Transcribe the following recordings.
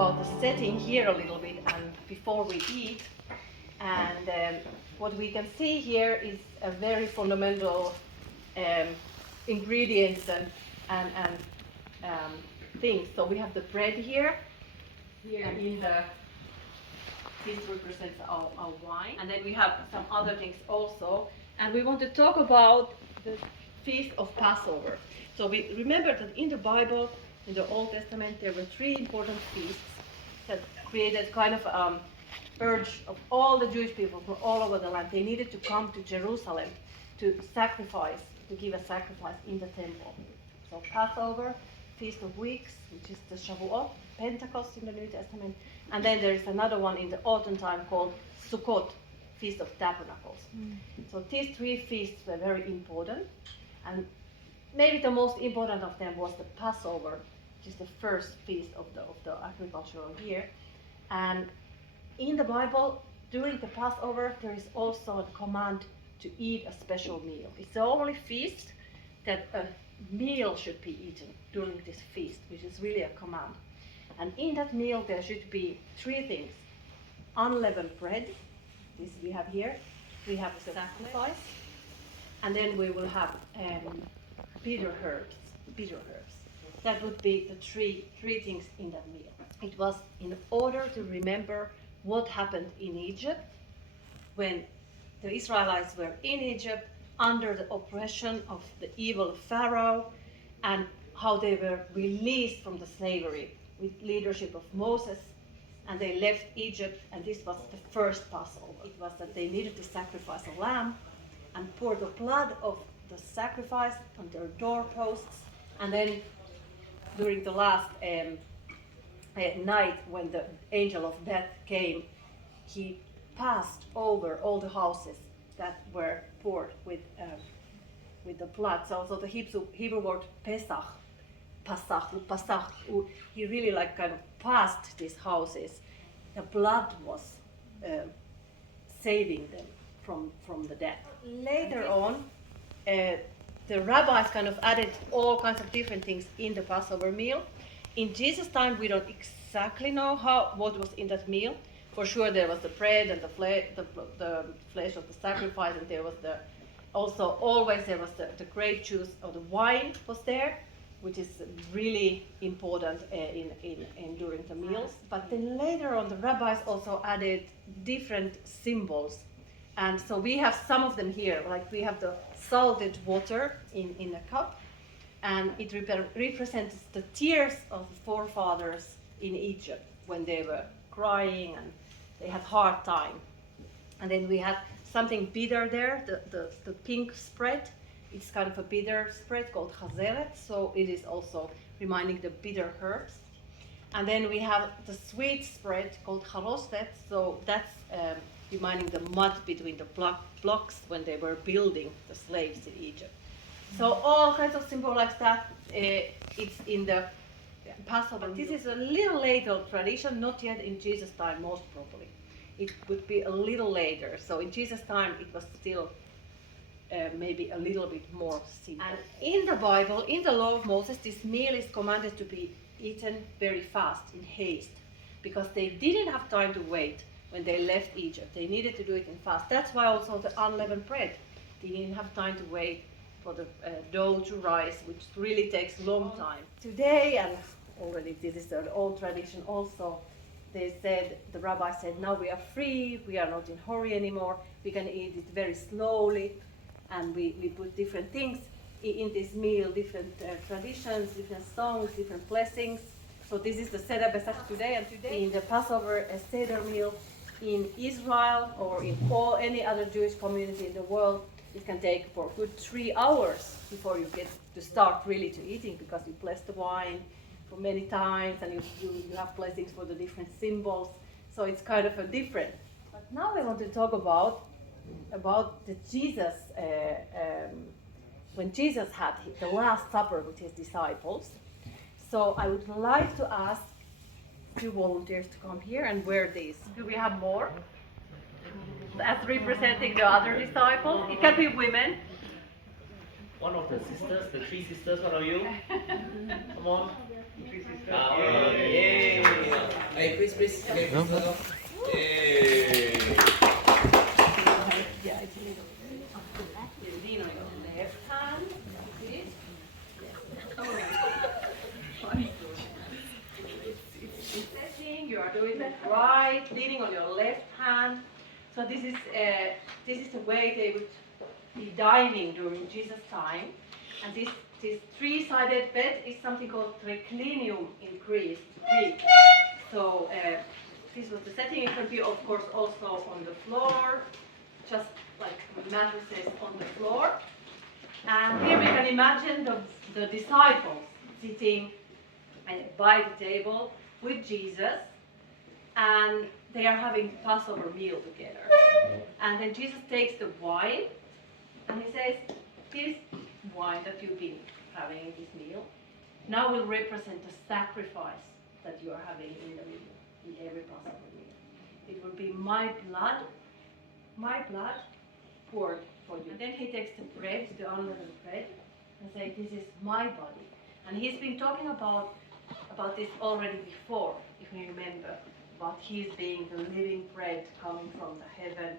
about the setting here a little bit and before we eat. And what we can see here is a very fundamental ingredients and things. So we have the bread here. This represents our wine, and then we have some other things also. And we want to talk about the Feast of Passover. So we remember that in the Bible, in the Old Testament, there were 3 important feasts that created kind of urge of all the Jewish people from all over the land. They needed to come to Jerusalem to sacrifice, to give a sacrifice in the temple. So Passover, Feast of Weeks, which is the Shavuot, Pentecost in the New Testament, and then there is another one in the autumn time called Sukkot, Feast of Tabernacles. So these 3 feasts were very important, and maybe the most important of them was the Passover, which is the first feast of the agricultural year. And in the Bible, during the Passover, there is also a command to eat a special meal. It's the only feast that a meal should be eaten during this feast, which is really a command. And in that meal, there should be 3 things. Unleavened bread, this we have here. We have the sacrifice. And then we will have bitter herbs. That would be the three things in that meal. It was in order to remember what happened in Egypt when the Israelites were in Egypt under the oppression of the evil Pharaoh, and how they were released from the slavery with leadership of Moses, and they left Egypt, and this was the first Passover. It was that they needed to sacrifice a lamb and pour the blood of the sacrifice on their doorposts, and then during the last night when the angel of death came, he passed over all the houses that were poured with the blood. So the Hebrew word Pesach, he really like kind of passed these houses. The blood was saving them from the death. Later on, the rabbis kind of added all kinds of different things in the Passover meal. In Jesus' time, we don't exactly know what was in that meal. For sure, there was the bread and the flesh of the sacrifice, and there was always the grape juice or the wine was there, which is really important during the meals. But then later on, the rabbis also added different symbols. And so we have some of them here, like we have the salted water in a cup, and it represents the tears of the forefathers in Egypt when they were crying and they had hard time. And then we have something bitter there, the pink spread. It's kind of a bitter spread called chazeret, so it is also reminding the bitter herbs. And then we have the sweet spread called charostet, so that's reminding the mud between the blocks when they were building the slaves in Egypt. So all kinds of symbols like that, it's in the Passover. This is a little later tradition, not yet in Jesus' time, most probably. It would be a little later. So in Jesus' time, it was still maybe a little bit more simple. And in the Bible, in the law of Moses, this meal is commanded to be eaten very fast, in haste, because they didn't have time to wait when they left Egypt. They needed to do it in fast. That's why also the unleavened bread, they didn't have time to wait for the dough to rise, which really takes a long time. Today, and already this is an old tradition also, the rabbi said, now we are free, we are not in hurry anymore, we can eat it very slowly, and we put different things in this meal, different traditions, different songs, different blessings. So this is the Seder Pesach today, and today in the Passover Seder meal in Israel or in any other Jewish community in the world, it can take for a good 3 hours before you get to start really to eating, because you bless the wine for many times and you have blessings for the different symbols. So it's kind of a different. But now I want to talk about the Jesus, when Jesus had the Last Supper with his disciples. So I would like to ask 2 volunteers to come here and wear these. Do we have more? As representing the other disciples? It can be women. One of the sisters, the 3 sisters, what are you? Come on. 3 sisters. Yeah. Hey, Chris, okay, No? Chris, Yay! Yeah, it's a little bit. You lean on your left hand, like this. It's setting, you are doing that right, leaning on your left hand. So this is the way they would be dining during Jesus' time. And this three-sided bed is something called triclinium in Greek. So this was the setting. It can be, of course, also on the floor, just like mattresses on the floor. And here we can imagine the disciples sitting by the table with Jesus, and they are having Passover meal together. And then Jesus takes the wine, and he says, this wine that you've been having in this meal now will represent the sacrifice that you are having in the meal, in every Passover meal. It will be my blood poured for you. And then he takes the bread, the unleavened bread, and says, this is my body. And he's been talking about this already before, if you remember, about his being the living bread coming from the heaven,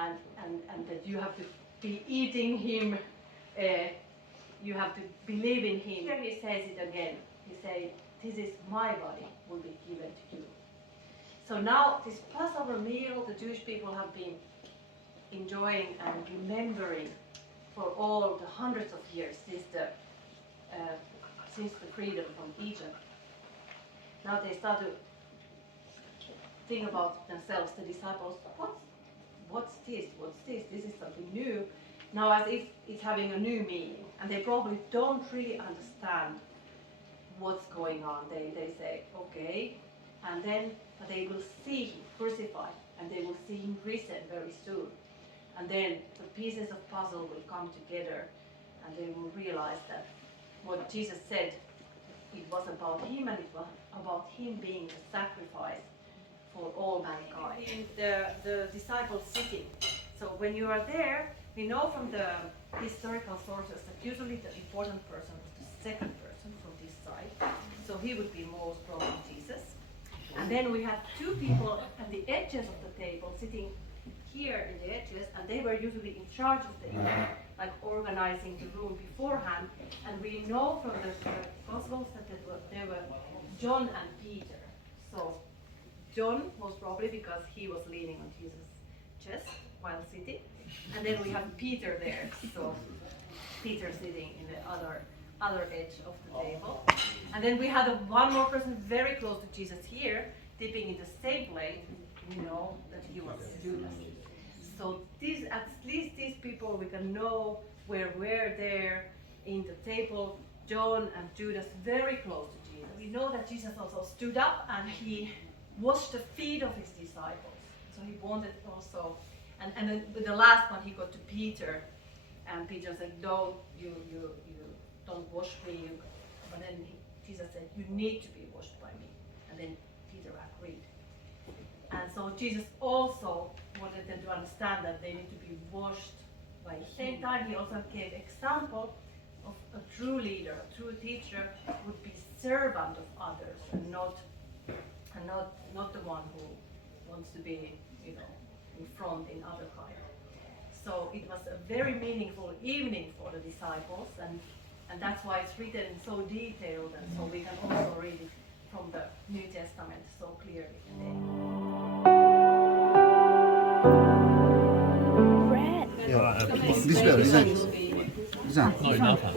and that you have to be eating him, you have to believe in him. Here he says it again. He says, this is my body will be given to you. So now this Passover meal, the Jewish people have been enjoying and remembering for all the hundreds of years since the freedom from Egypt. Now they start to think about themselves, the disciples, what's this? This is something new. Now as if it's having a new meaning. And they probably don't really understand what's going on. They say, okay, and then they will see him crucified, and they will see him risen very soon. And then the pieces of puzzle will come together, and they will realize that what Jesus said, it was about him, and it was about him being the sacrifice for all mankind. The disciples sitting. So when you are there, we know from the historical sources that usually the important person was the second person from this side. So he would be most probably Jesus. And then we had two people at the edges of the table sitting here in the edges, and they were usually in charge of the event, like organizing the room beforehand. And we know from the Gospels that there were John and Peter. So John was probably because he was leaning on Jesus' chest while sitting. And then we have Peter there, so Peter sitting in the other edge of the table. And then we had one more person very close to Jesus here, dipping in the same plate. We know that he was Judas. So at least these people we can know were there in the table, John and Judas very close to Jesus. We know that Jesus also stood up and he washed the feet of his disciples. So he wanted also, and then with the last one he got to Peter, and Peter said, no, you don't wash me. But then Jesus said, you need to be washed by me. And then Peter agreed. And so Jesus also wanted them to understand that they need to be washed by him. At the same time, he also gave example of a true leader, a true teacher would be servant of others and not the one who wants to be, in front in other kind. So it was a very meaningful evening for the disciples, and that's why it's written so detailed, and so we can also read it from the New Testament so clearly today. Not enough, huh?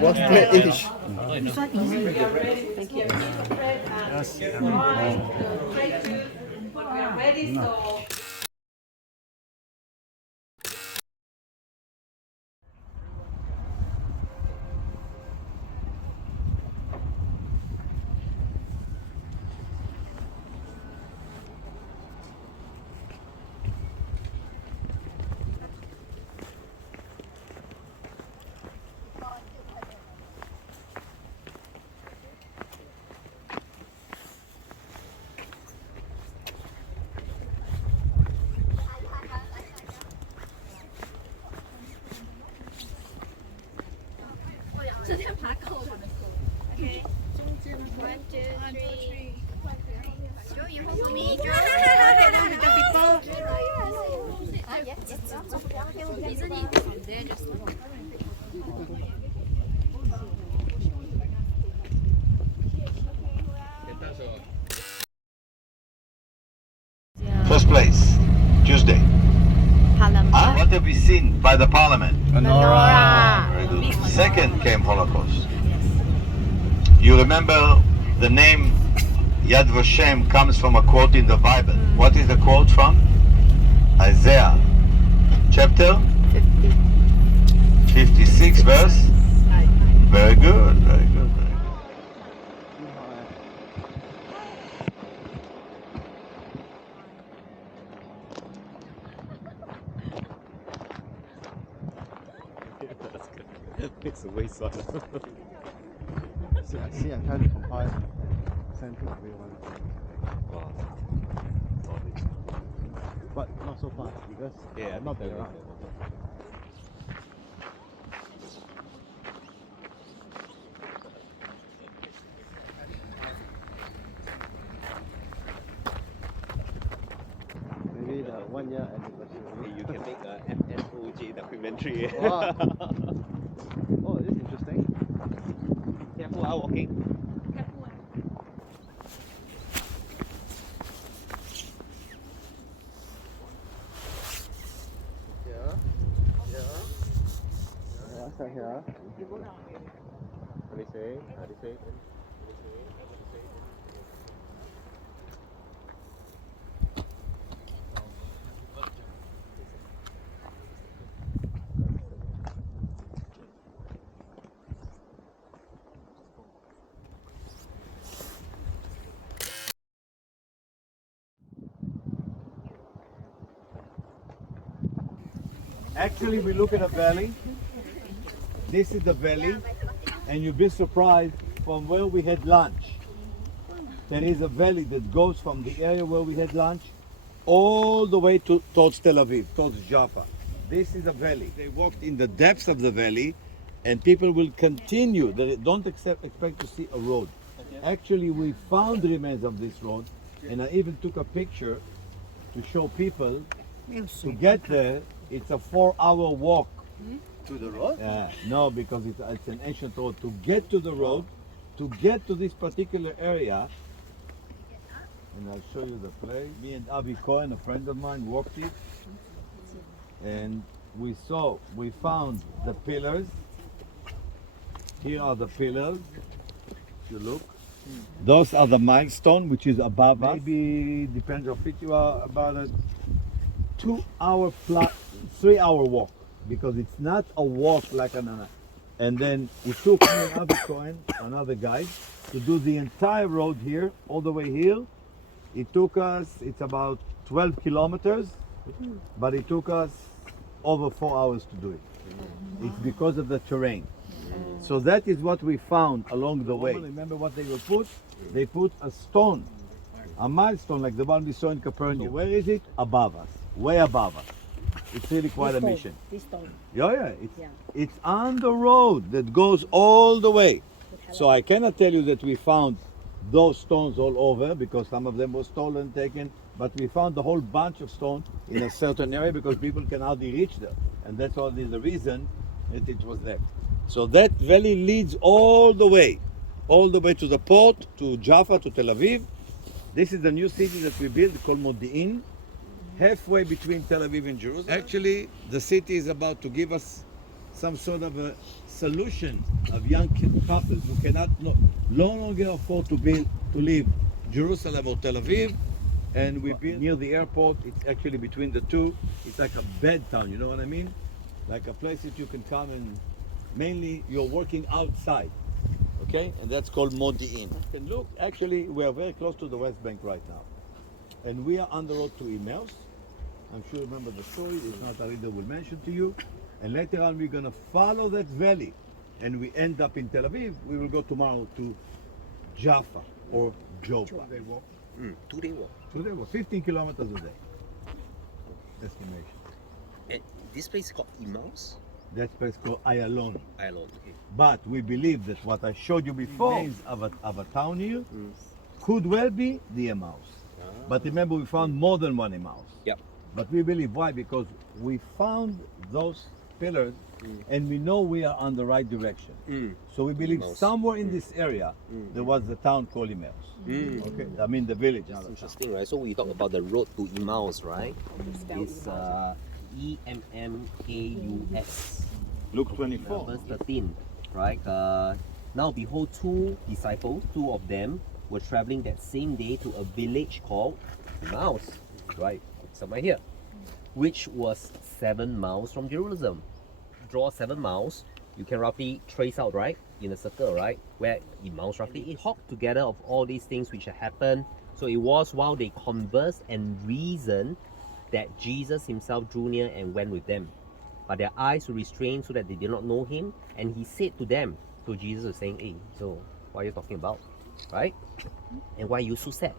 What flesh? Not enough. We are ready to give bread and wine, the grape juice, but we are ready, so. Okay. 1, 2, 3. First place, Tuesday. What have we seen by the parliament? Very good. Second came Holocaust. You remember the name Yad Vashem comes from a quote in the Bible. What is the quote from? Isaiah chapter 56 verse. Very good, very good, very good. It's a waste of See, I tried to compile send to everyone. But not so fast because Yeah, not that round. Maybe the 1 year anniversary. You can make a FNOJ documentary. Wow. Oh, this is interesting. Careful while walking. Yeah. Start here. What do you say? How do you say? Actually, we look at a valley. This is the valley, and you'll be surprised from where we had lunch. There is a valley that goes from the area where we had lunch all the way towards Tel Aviv, towards Jaffa. This is a valley. They walked in the depths of the valley, and people will continue. They don't expect to see a road. Actually, we found remains of this road, and I even took a picture to show people. To get there, it's a 4-hour walk. To the road? No, because it's an ancient road. To get to the road, to get to this particular area, and I'll show you the place. Me and Avi Cohen, a friend of mine, walked it, and we found the pillars. Here are the pillars. If you look, those are the milestone, which is above us. Maybe depends how fit you are, about a 2-hour plus 3-hour walk, because it's not a walk like another. And then it took me and Avi Cohen, another guy, to do the entire road here, all the way here. It took us, it's about 12 kilometers, but it took us over 4 hours to do it. It's because of the terrain. So that is what we found along the way. Remember what they will put? They put a stone, a milestone like the one we saw in Capernaum. So where is it? Above us, way above us. It's really quite a mission. This stone. Yeah, it's on the road that goes all the way. So I cannot tell you that we found those stones all over, because some of them were stolen, taken, but we found a whole bunch of stones in a certain area because people can hardly reach there. And that's all the reason that it was there. So that valley leads all the way to the port, to Jaffa, to Tel Aviv. This is the new city that we built called Modi'in, halfway between Tel Aviv and Jerusalem. Actually, the city is about to give us some sort of a solution of young couples who cannot no longer afford to live Jerusalem or Tel Aviv, and we built near the airport. It's actually between the two. It's like a bed town, you know what I mean? Like a place that you can come and mainly you're working outside, okay? And that's called Modi'in. And look, actually, we are very close to the West Bank right now, and we are on the road to Emmaus. I'm sure you remember the story. If not, Arida will mention to you. And later on, we're going to follow that valley, and we end up in Tel Aviv. We will go tomorrow to Jaffa or Joppa. 2-day walk. 2-day walk, 15 kilometers a day. Estimation. And this place is called Emmaus? That place called Ayalon. Ireland, okay. But we believe that what I showed you before remains of a town here, could well be the Emmaus. But remember, we found more than one Emmaus. Yep. But we believe why? Because we found those pillars and we know we are on the right direction. So we believe Emmaus. somewhere in this area there was the town called Emmaus. Okay, I mean the village. Not the town. Interesting, right? So we talk about the road to Emmaus, right? It's Emmaus. Luke 24. Verse 13, right? Now behold, two disciples, two of them, were traveling that same day to a village called Emmaus, right? Somewhere here, which was 7 miles from Jerusalem. Draw 7 miles, you can roughly trace out, right, in a circle, right, where Emmaus roughly is. Talk together of all these things which had happened. So it was while they conversed and reasoned that Jesus himself drew near and went with them. But their eyes were restrained so that they did not know him. And he said to them, so Jesus was saying, hey, so what are you talking about, right? And why are you so sad?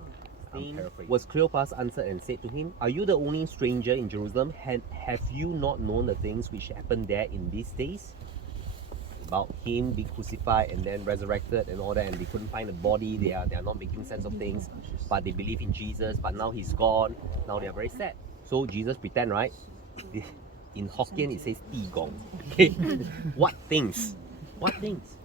Was Cleopas answered and said to him, are you the only stranger in Jerusalem? Have you not known the things which happened there in these days? About him being crucified and then resurrected and all that, and they couldn't find a body. They are not making sense of things, but they believe in Jesus, but now he's gone. Now they are very sad. So Jesus pretend, right? In Hokkien it says Ti Gong. Okay. What things? What things?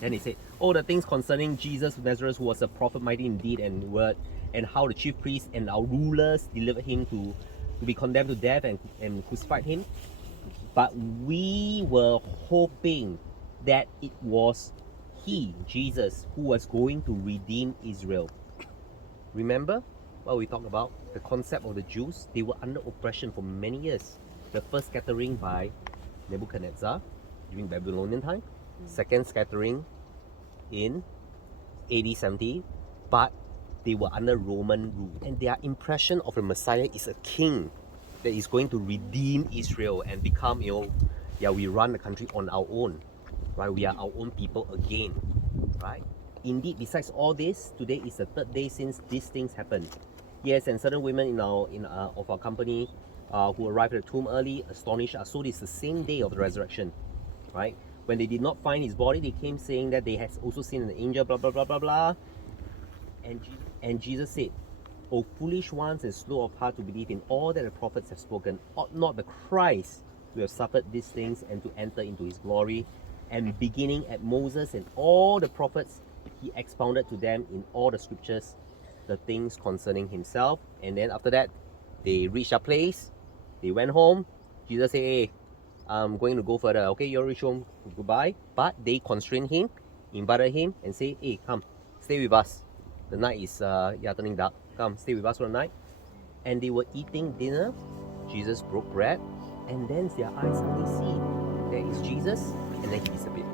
Then he said, oh, the things concerning Jesus of Nazareth, who was a prophet mighty in deed and word, and how the chief priests and our rulers delivered him to be condemned to death and crucified him. But we were hoping that it was he, Jesus, who was going to redeem Israel. Remember what we talked about? The concept of the Jews. They were under oppression for many years. The first scattering by Nebuchadnezzar during Babylonian time. Second scattering in AD 70. But they were under Roman rule. And their impression of the Messiah is a king that is going to redeem Israel and become, we run the country on our own. Right? We are our own people again. Right? Indeed, besides all this, today is the 3rd day since these things happened. Yes, and certain women of our company who arrived at the tomb early astonished us. So this is the same day of the resurrection. Right? When they did not find his body, they came saying that they had also seen an angel, blah, blah, blah, blah, blah. And Jesus said, O foolish ones and slow of heart to believe in all that the prophets have spoken, ought not the Christ to have suffered these things and to enter into his glory? And beginning at Moses and all the prophets, he expounded to them in all the scriptures the things concerning himself. And then after that, they reached a place, they went home. Jesus said, hey, I'm going to go further. Okay, you'll reach home, goodbye. But they constrained him, invited him, and say, hey, come, stay with us. The night is turning dark. Come, stay with us for the night. And they were eating dinner. Jesus broke bread, and then their eyes suddenly see there is Jesus, and then he disappeared.